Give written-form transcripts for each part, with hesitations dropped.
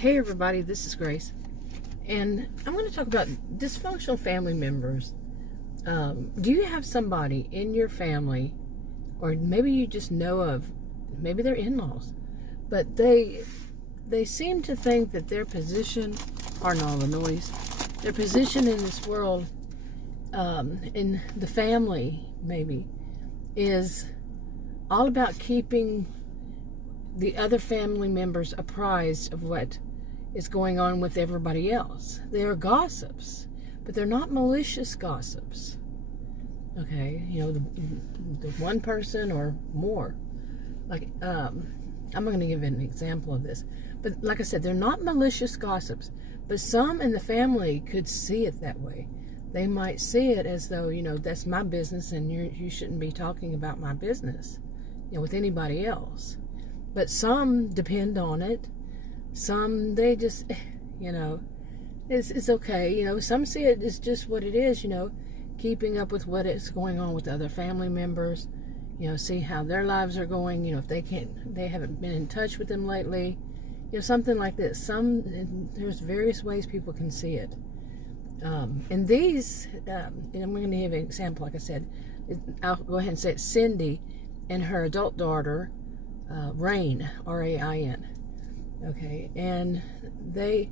Hey everybody, this is Grace, and I'm going to talk about dysfunctional family members. Do you have somebody in your family, or maybe you just know of, maybe they're in-laws, but they seem to think that their position, pardon all the noise, their position in this world, in the family maybe, is all about keeping the other family members apprised of what is going on with everybody else. They are gossips, but they're not malicious gossips. Okay, you know, the one person or more. Like, I'm going to give an example of this. But like I said, they're not malicious gossips, but some in the family could see it that way. They might see it as though, you know, that's my business and you shouldn't be talking about my business, you know, with anybody else. But some depend on it. Some, they just, you know, it's okay. You know, some see it as just what it is, you know, keeping up with what is going on with other family members, you know, see how their lives are going, you know, if they haven't been in touch with them lately, you know, something like this. There's various ways people can see it. And these, and I'm going to give an example, like I said, I'll go ahead and say it's Cindy and her adult daughter, Rain, R-A-I-N. Okay, and they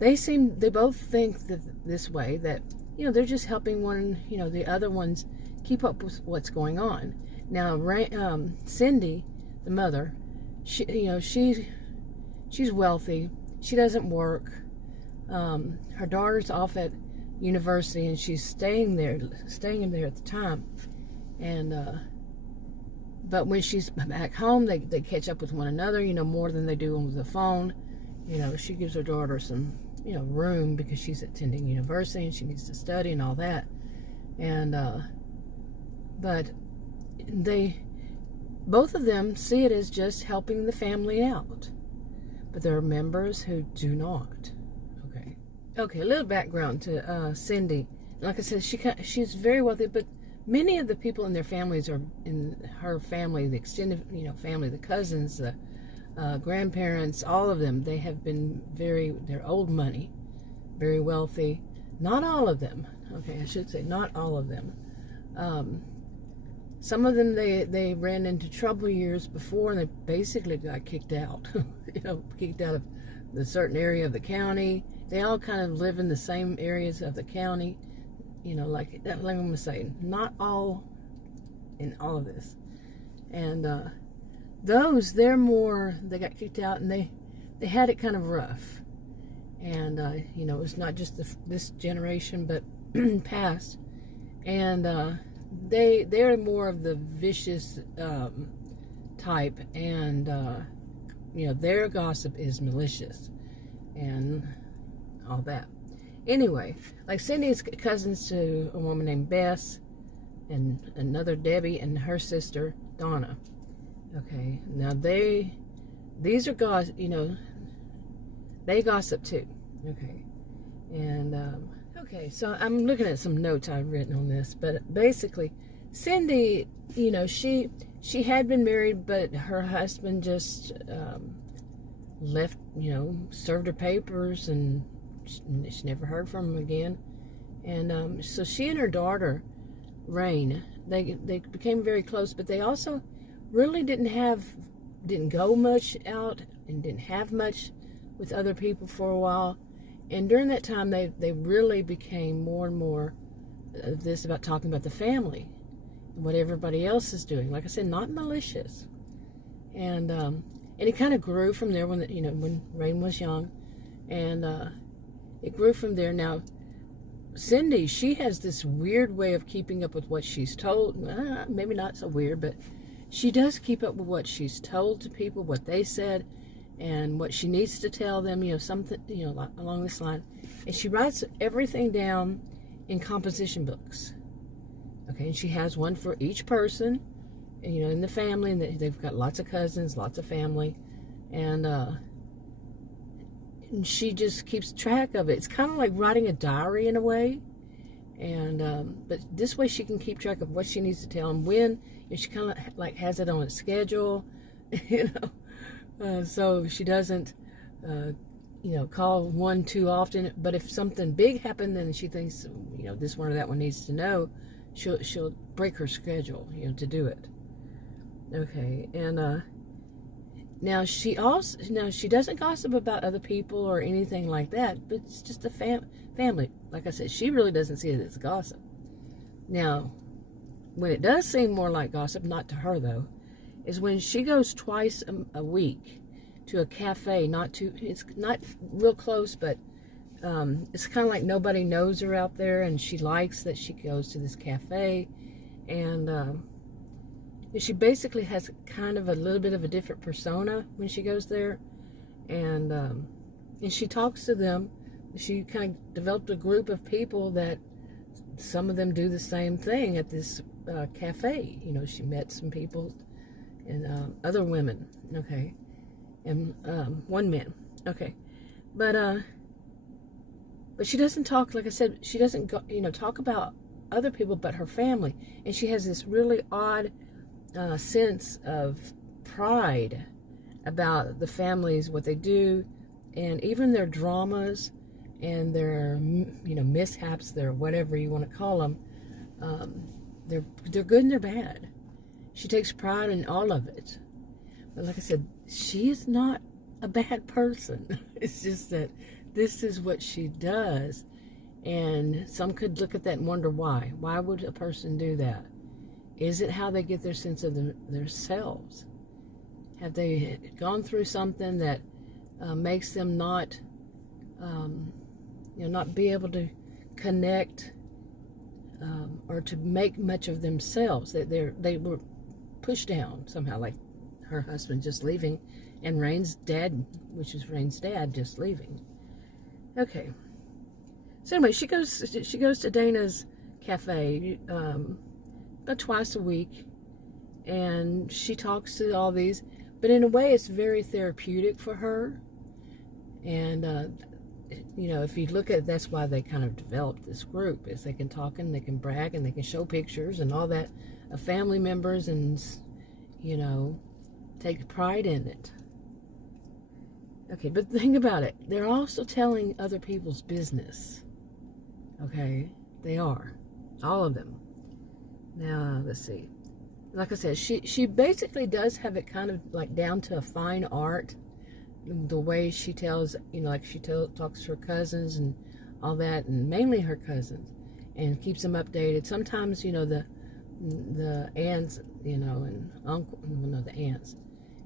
both think that this way, that, you know, they're just helping the other ones keep up with what's going on. Now, Cindy, the mother, she's wealthy. She doesn't work. Her daughter's off at university, and she's staying there at the time, and but when she's back home, they catch up with one another, you know, more than they do on the phone. You know, she gives her daughter some, you know, room because she's attending university and she needs to study and all that. And, but both of them see it as just helping the family out. But there are members who do not. Okay, a little background to Cindy. Like I said, she's very wealthy, but many of the people in their families are in her family, the extended, you know, family, the cousins, the grandparents, all of them. They have been they're old money, very wealthy. Not all of them. Okay, I should say not all of them. Some of them they ran into trouble years before, and they basically got kicked out. You know, kicked out of the certain area of the county. They all kind of live in the same areas of the county. You know, like I'm going to say, not all in all of this. And they got kicked out, and they had it kind of rough. And, you know, it's not just this generation, but past. And they're more of the vicious type, and, you know, their gossip is malicious and all that. Anyway, like Cindy's cousins to a woman named Bess, and another Debbie, and her sister Donna. Okay, now these are you know, they gossip too. Okay, and okay, so I'm looking at some notes I've written on this, but basically, Cindy, you know, she had been married, but her husband just left, you know, served her papers, and she never heard from him again. And so she and her daughter, Rain, they became very close, but they also really didn't go much out and didn't have much with other people for a while. And during that time, they really became more and more of this about talking about the family and what everybody else is doing. Like I said, not malicious. And it kind of grew from there when Rain was young, and it grew from there. Now, Cindy, she has this weird way of keeping up with what she's told. Maybe not so weird, but she does keep up with what she's told to people, what they said, and what she needs to tell them, you know, something, you know, along this line. And she writes everything down in composition books. Okay, and she has one for each person, you know, in the family, and they've got lots of cousins, lots of family, and she just keeps track of it. It's kind of like writing a diary in a way, and but this way she can keep track of what she needs to tell them when, and she kind of like has it on a schedule, you know, so she doesn't call one too often. But if something big happened, then she thinks, this one or that one needs to know, she'll break her schedule, to do it. Okay, and now she doesn't gossip about other people or anything like that, but it's just a family. Like I said, she really doesn't see it as gossip. Now, when it does seem more like gossip, not to her though, is when she goes twice a week to a cafe. It's not real close, but it's kind of like nobody knows her out there, and she likes that she goes to this cafe, and she basically has kind of a little bit of a different persona when she goes there, and she talks to them. She kind of developed a group of people that some of them do the same thing at this cafe. She met some people and other women, okay, and one man, okay, but she doesn't talk, like I said, she doesn't go, talk about other people but her family, and she has this really odd sense of pride about the families, what they do, and even their dramas and their mishaps, their whatever you want to call them. They're good and they're bad. She takes pride in all of it. But like I said, she is not a bad person. It's just that this is what she does, and some could look at that and wonder why. Why would a person do that? Is it how they get their sense of themselves? Have they gone through something that makes them not be able to connect or to make much of themselves? They were pushed down somehow, like her husband just leaving, and Rain's dad, which is Rain's dad, just leaving. Okay. So anyway, she goes to Dana's cafe about twice a week, and she talks to all these, but in a way it's very therapeutic for her. And if you look at it, that's why they kind of developed this group, is they can talk and they can brag and they can show pictures and all that of family members, and take pride in it. Okay, but think about it, they're also telling other people's business. Okay, they are, all of them. Now, let's see. Like I said, she basically does have it kind of like down to a fine art. The way she tells, like she talks to her cousins and all that, and mainly her cousins, and keeps them updated. Sometimes, the aunts, and uncle, the aunts,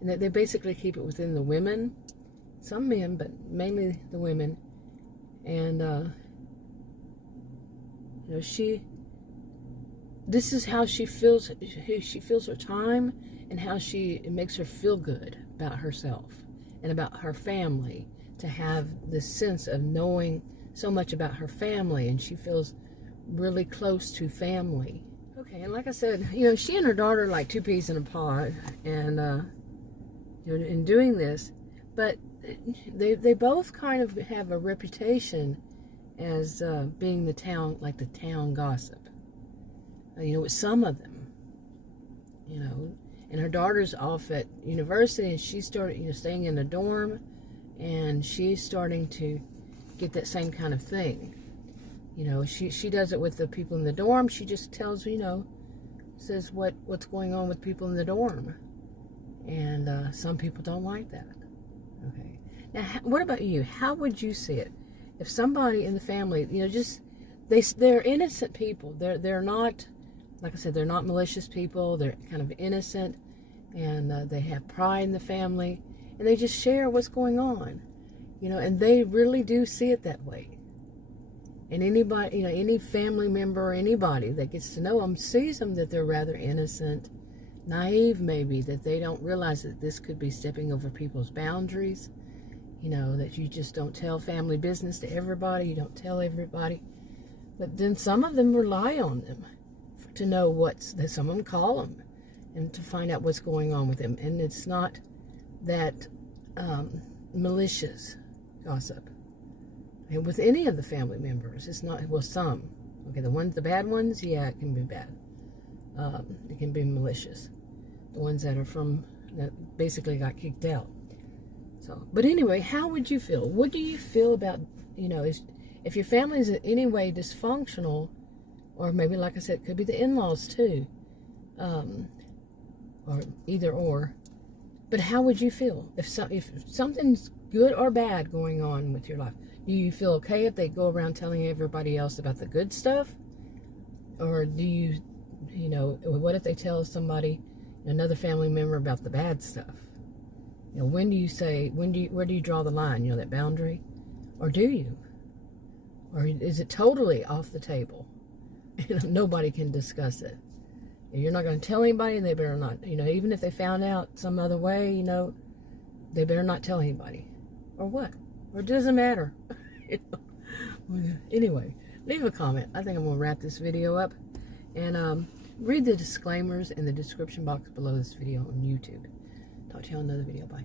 and they basically keep it within the women. Some men, but mainly the women. And this is how she feels her time, and how it makes her feel good about herself and about her family, to have this sense of knowing so much about her family, and she feels really close to family. Okay, and like I said, she and her daughter are like two peas in a pod, and in doing this, but they both kind of have a reputation as being the town gossip. With some of them, and her daughter's off at university, and she started, staying in a dorm, and she's starting to get that same kind of thing. She does it with the people in the dorm. She just tells, says what's going on with people in the dorm, and some people don't like that. Okay. Now, what about you? How would you see it if somebody in the family, they're innocent people. They're not, like I said, they're not malicious people. They're kind of innocent, and they have pride in the family, and they just share what's going on, and they really do see it that way. And anybody, any family member or anybody that gets to know them sees them that they're rather innocent, naive maybe, that they don't realize that this could be stepping over people's boundaries, that you just don't tell family business to everybody, you don't tell everybody. But then some of them rely on them to know some of them call them and to find out what's going on with them. And it's not that malicious gossip. And with any of the family members, it's not, well, some. Okay, the bad ones, yeah, it can be bad. It can be malicious. The ones that basically got kicked out. So, but anyway, how would you feel? What do you feel about, if your family is in any way dysfunctional, or maybe, like I said, it could be the in-laws too, or either or. But how would you feel if something's good or bad going on with your life? Do you feel okay if they go around telling everybody else about the good stuff? Or do you, what if they tell somebody, another family member, about the bad stuff? When do you say, where do you draw the line, that boundary? Or do you? Or is it totally off the table? Nobody can discuss it. You're not going to tell anybody, and they better not, even if they found out some other way, they better not tell anybody. Or what? Or it doesn't matter. Anyway, leave a comment. I think I'm going to wrap this video up. And read the disclaimers in the description box below this video on YouTube. Talk to you on another video. Bye.